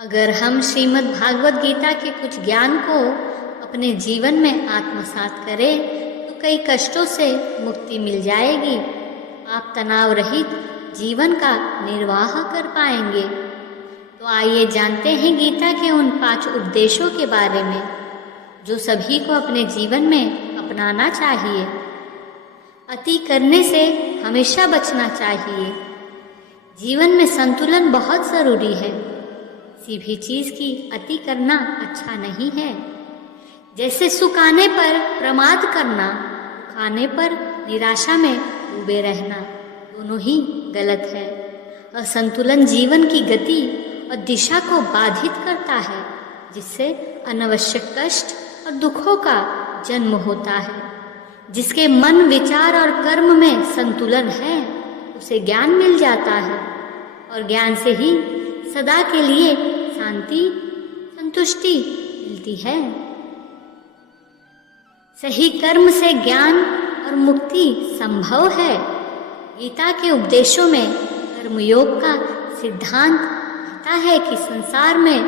अगर हम श्रीमद् भागवत गीता के कुछ ज्ञान को अपने जीवन में आत्मसात करें तो कई कष्टों से मुक्ति मिल जाएगी। आप तनाव रहित जीवन का निर्वाह कर पाएंगे। तो आइए जानते हैं गीता के उन 5 उपदेशों के बारे में जो सभी को अपने जीवन में अपनाना चाहिए। अति करने से हमेशा बचना चाहिए। जीवन में संतुलन बहुत ज़रूरी है। किसी भी चीज़ की अति करना अच्छा नहीं है। जैसे सुख आने पर प्रमाद करना, खाने पर निराशा में डूबे रहना, दोनों ही गलत है। असंतुलन जीवन की गति और दिशा को बाधित करता है, जिससे अनावश्यक कष्ट और दुखों का जन्म होता है। जिसके मन, विचार और कर्म में संतुलन है, उसे ज्ञान मिल जाता है और ज्ञान से ही सदा के लिए शांति, संतुष्टि मिलती है। सही कर्म से ज्ञान और मुक्ति संभव है। गीता के उपदेशों में कर्मयोग का सिद्धांत कहता है कि संसार में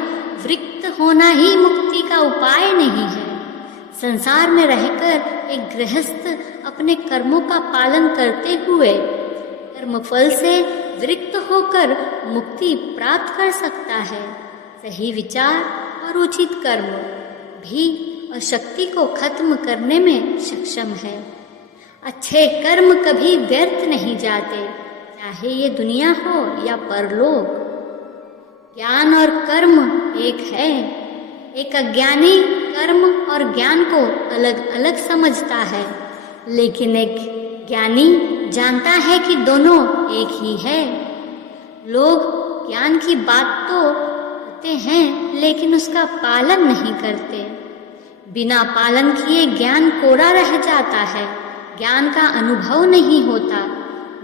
विरक्त होना ही मुक्ति का उपाय नहीं है। संसार में रहकर एक गृहस्थ अपने कर्मों का पालन करते हुए कर्मफल से विरक्त होकर मुक्ति प्राप्त कर सकता है। सही विचार और उचित कर्म भी अशक्ति को खत्म करने में सक्षम है। अच्छे कर्म कभी व्यर्थ नहीं जाते, चाहे ये दुनिया हो या परलोक। ज्ञान और कर्म एक है। एक अज्ञानी कर्म और ज्ञान को अलग अलग समझता है, लेकिन एक ज्ञानी जानता है कि दोनों एक ही है। लोग ज्ञान की बात तो करते हैं, लेकिन उसका पालन नहीं करते। बिना पालन किए ज्ञान कोरा रह जाता है, ज्ञान का अनुभव नहीं होता।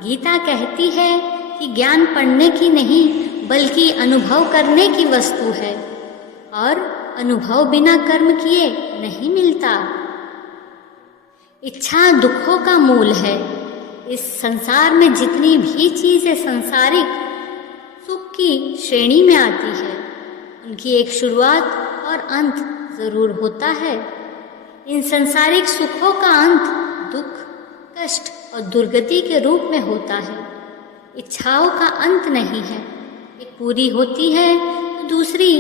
गीता कहती है कि ज्ञान पढ़ने की नहीं बल्कि अनुभव करने की वस्तु है, और अनुभव बिना कर्म किए नहीं मिलता। इच्छा दुखों का मूल है। इस संसार में जितनी भी चीजें सांसारिक सुख की श्रेणी में आती है, उनकी एक शुरुआत और अंत जरूर होता है। इन सांसारिक सुखों का अंत दुख, कष्ट और दुर्गति के रूप में होता है। इच्छाओं का अंत नहीं है। एक पूरी होती है तो दूसरी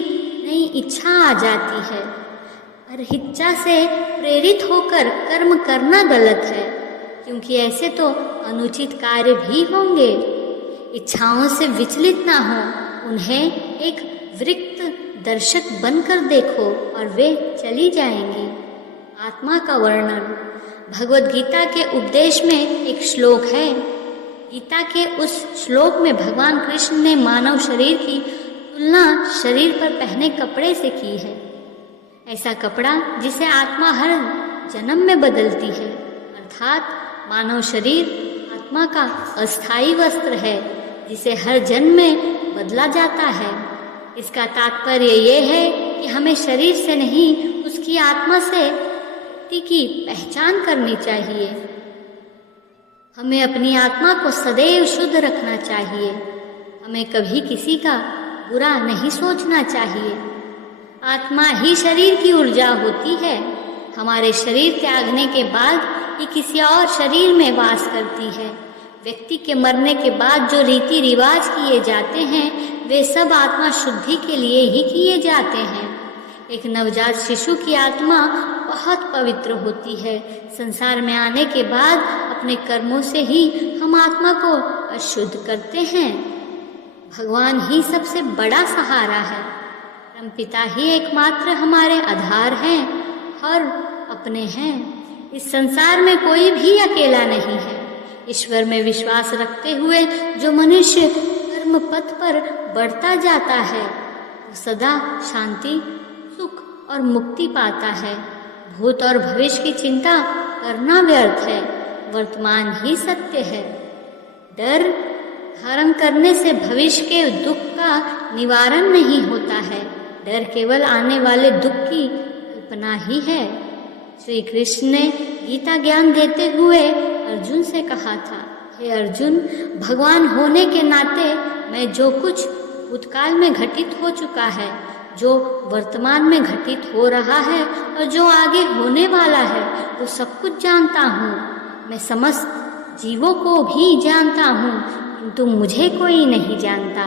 नई इच्छा आ जाती है। और इच्छा से प्रेरित होकर कर्म करना गलत है, क्योंकि ऐसे तो अनुचित कार्य भी होंगे। इच्छाओं से विचलित ना हो, उन्हें एक विरक्त दर्शक बनकर देखो और वे चली जाएंगी। आत्मा का वर्णन भगवद गीता के उपदेश में एक श्लोक है। गीता के उस श्लोक में भगवान कृष्ण ने मानव शरीर की तुलना शरीर पर पहने कपड़े से की है। ऐसा कपड़ा जिसे आत्मा हर जन्म में बदलती है, अर्थात मानव शरीर आत्मा का अस्थायी वस्त्र है जिसे हर जन्म में बदला जाता है। इसका तात्पर्य ये है कि हमें शरीर से नहीं, उसकी आत्मा से व्यक्ति की पहचान करनी चाहिए। हमें अपनी आत्मा को सदैव शुद्ध रखना चाहिए। हमें कभी किसी का बुरा नहीं सोचना चाहिए। आत्मा ही शरीर की ऊर्जा होती है। हमारे शरीर त्यागने के बाद ये किसी और शरीर में वास करती है। व्यक्ति के मरने के बाद जो रीति रिवाज किए जाते हैं, वे सब आत्मा शुद्धि के लिए ही किए जाते हैं। एक नवजात शिशु की आत्मा बहुत पवित्र होती है। संसार में आने के बाद अपने कर्मों से ही हम आत्मा को अशुद्ध करते हैं। भगवान ही सबसे बड़ा सहारा है। परमपिता ही एकमात्र हमारे आधार हैं और अपने हैं। इस संसार में कोई भी अकेला नहीं है। ईश्वर में विश्वास रखते हुए जो मनुष्य कर्म पथ पर बढ़ता जाता है, वो सदा शांति, सुख और मुक्ति पाता है। भूत और भविष्य की चिंता करना व्यर्थ है। वर्तमान ही सत्य है। डर धारण करने से भविष्य के दुख का निवारण नहीं होता है। डर केवल आने वाले दुख की कल्पना ही है। श्री कृष्ण ने गीता ज्ञान देते हुए अर्जुन से कहा था, हे अर्जुन, भगवान होने के नाते मैं जो कुछ भूतकाल में घटित हो चुका है, जो वर्तमान में घटित हो रहा है और जो आगे होने वाला है, वो सब कुछ जानता हूँ। मैं समस्त जीवों को भी जानता हूँ, किंतु मुझे कोई नहीं जानता।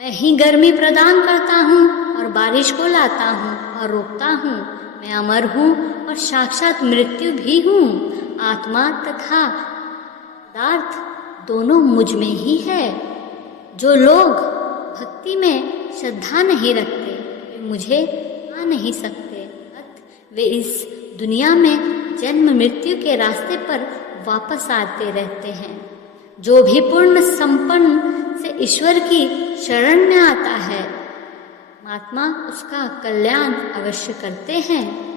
मैं ही गर्मी प्रदान करता हूँ और बारिश को लाता हूँ और रोकता हूँ। मैं अमर हूँ और साक्षात मृत्यु भी हूँ। आत्मा तथा पदार्थ दोनों मुझ में ही है। जो लोग भक्ति में श्रद्धा नहीं रखते, वे मुझे पा नहीं सकते। वे इस दुनिया में जन्म मृत्यु के रास्ते पर वापस आते रहते हैं। जो भी पूर्ण संपन्न से ईश्वर की शरण में आता है, महात्मा उसका कल्याण अवश्य करते हैं।